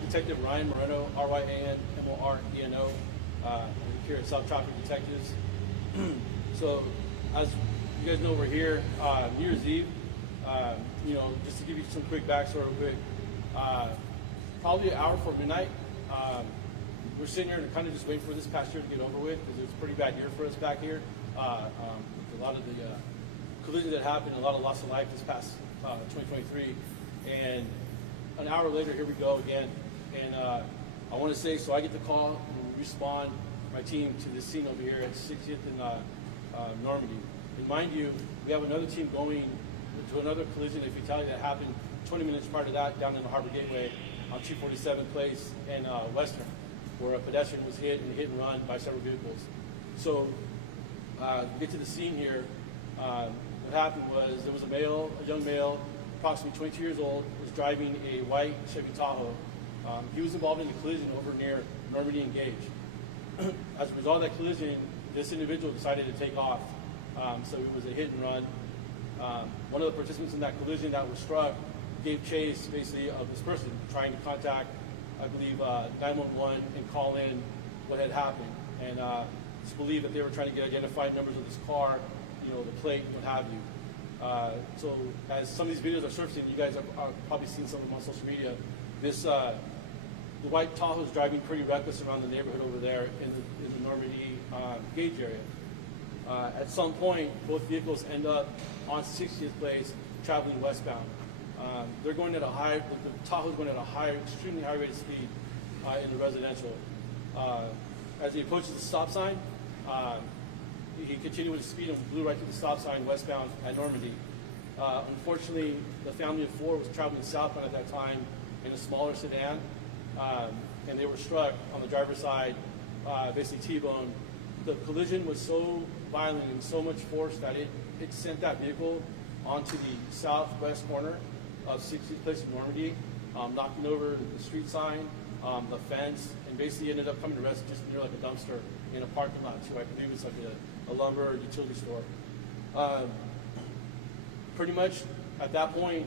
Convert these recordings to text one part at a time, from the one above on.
I'm Detective Ryan Moreno, R-Y-A-N-M-O-R-E-N-O, here at South Traffic Detectives. So, as you guys know, we're here New Year's Eve. Just to give you some quick backstory real quick, probably an hour before midnight, we're sitting here and kind of just waiting for this past year to get over with because it was a pretty bad year for us back here. A lot of the collisions that happened, a lot of loss of life this past 2023, and an hour later, here we go again. And I want to say, so I get the call and respond, my team, to this scene over here at 60th and Normandy. And mind you, we have another team going to another collision, a fatality that happened 20 minutes prior to that down in the Harbor Gateway on 247 Place in Western, where a pedestrian was hit and run by several vehicles. So we get to the scene here. What happened was there was a young male, approximately 22 years old, was driving a white Chevy Tahoe. He was involved in a collision over near Normandy and Gage. As a result of that collision, this individual decided to take off. So it was a hit and run. One of the participants in that collision that was struck gave chase, basically, of this person, trying to contact, I believe, 911 and call in what had happened. And it's believed that they were trying to get identified numbers of this car, the plate, what have you. So as some of these videos are surfacing, you guys are probably seen some of them on social media. The white Tahoe is driving pretty reckless around the neighborhood over there in the Normandy Gage area. At some point, both vehicles end up on 60th Place, traveling westbound. They're going at the Tahoe's going at a extremely high rate of speed in the residential. As he approaches the stop sign, he continued with his speed and blew right through the stop sign westbound at Normandy. Unfortunately, the family of four was traveling southbound at that time in a smaller sedan, and they were struck on the driver's side, basically T-boned. The collision was so violent and so much force that it sent that vehicle onto the southwest corner of 60th Place in Normandy, knocking over the street sign, the fence, and basically ended up coming to rest just near like a dumpster in a parking lot too. I believe it's like a lumber or utility store. Pretty much at that point,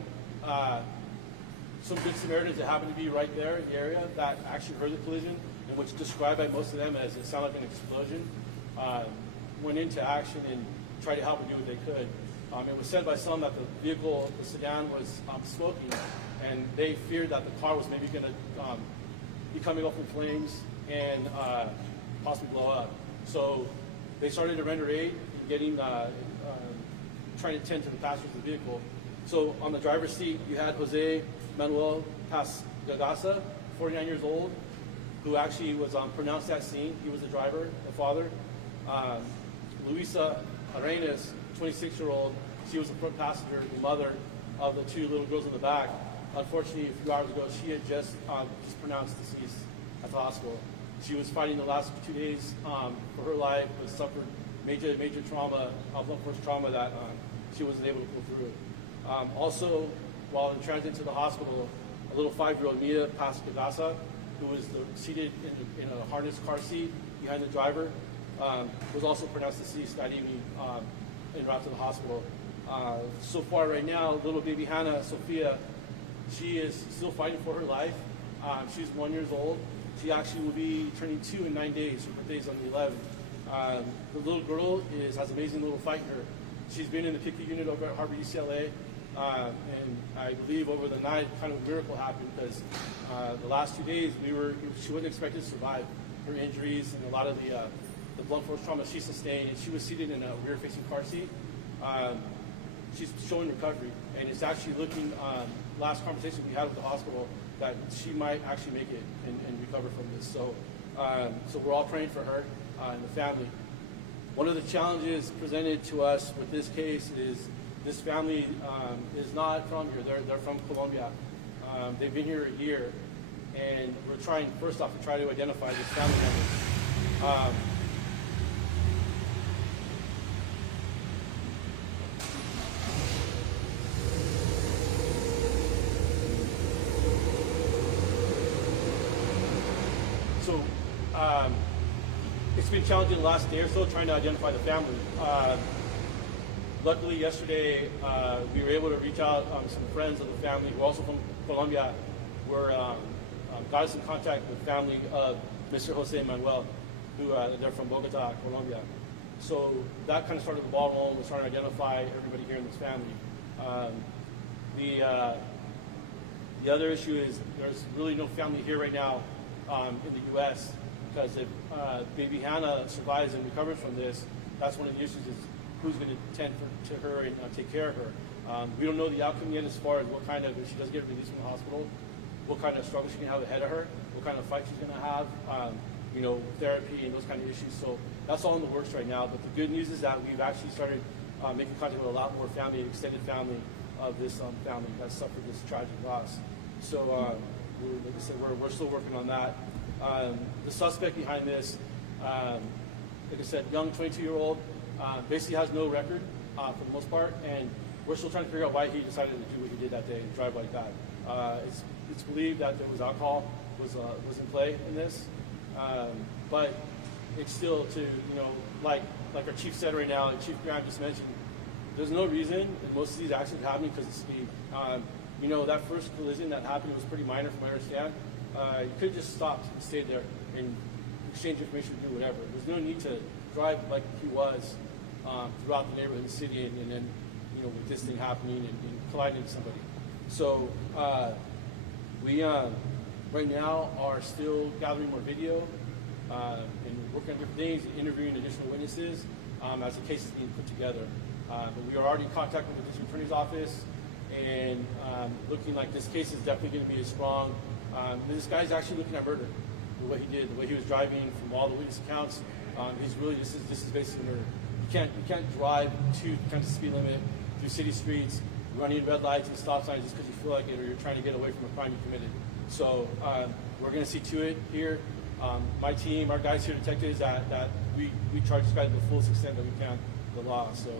some good Samaritans that happened to be right there in the area that actually heard the collision, and which described by most of them as it sounded like an explosion, went into action and tried to help and do what they could. It was said by some that the sedan was smoking, and they feared that the car was maybe going to be coming up in flames and possibly blow up. So they started to render aid in getting, trying to tend to the passengers of the vehicle. So on the driver's seat, you had Jose Manuel Pasgagasa, 49 years old, who actually was pronounced at scene. He was the driver, the father. Luisa Arenas, 26-year-old, she was the front passenger, the mother of the two little girls in the back. Unfortunately, a few hours ago, she had just pronounced deceased at the hospital. She was fighting the last 2 days for her life, but suffered major trauma, blunt force trauma that she wasn't able to pull through. Also, while in transit to the hospital, a little 5-year-old Mia Pascagasa, who was seated in a harness car seat behind the driver, was also pronounced deceased that evening en route to the hospital. So far right now, little baby Hannah Sophia, she is still fighting for her life. She's 1 year old. She actually will be turning 2 in 9 days. Her birthday's on the 11th. The little girl has an amazing little fight in her. She's been in the PICU unit over at Harbor UCLA, and I believe over the night, kind of a miracle happened because the last 2 days she wasn't expected to survive her injuries and a lot of the blunt force trauma she sustained, and she was seated in a rear-facing car seat. She's showing recovery, and it's actually looking, last conversation we had with the hospital, that she might actually make it and recover from this. So we're all praying for her and the family. One of the challenges presented to us with this case is this family is not from here. They're from Colombia. They've been here a year, and we're trying, first off, to try to identify this family member. It's been challenging the last day or so trying to identify the family. Luckily, yesterday we were able to reach out some friends of the family who are also from Colombia. Were got us in contact with the family of Mr. Jose Manuel, who they're from Bogota, Colombia. So that kind of started the ball rolling. We're trying to identify everybody here in this family. The other issue is there's really no family here right now in the U.S. because if baby Hannah survives and recovers from this, that's one of the issues is who's going to tend to her and take care of her. We don't know the outcome yet as far as what kind of, if she does get released from the hospital, what kind of struggle she can have ahead of her, what kind of fight she's going to have, therapy and those kind of issues. So that's all in the works right now. But the good news is that we've actually started making contact with a lot more family, extended family of this family that suffered this tragic loss. So, like I said, we're still working on that. The suspect behind this, like I said, young 22-year-old, basically has no record for the most part, and we're still trying to figure out why he decided to do what he did that day and drive like that. It's believed that there was alcohol was in play in this, but it's still like our chief said right now, like Chief Graham just mentioned, there's no reason that most of these accidents happen because of speed. That first collision that happened was pretty minor from what I understand. You could have just stopped and stayed there and exchange information or do whatever. There's no need to drive like he was throughout the neighborhood and city and then, with this thing happening and colliding with somebody. So we right now are still gathering more video and working on different things, interviewing additional witnesses as the case is being put together. But we are already in contact with the district attorney's office and looking like this case is definitely going to be as strong. This guy's actually looking at murder, the way he did, the way he was driving from all the witness accounts. He's really, this is basically murder. You can't drive to kind of speed limit through city streets, running red lights and stop signs just because you feel like it or you're trying to get away from a crime you committed. So we're going to see to it here. My team, our guys here, detectives, that we charge this guy to the fullest extent that we can, the law. So.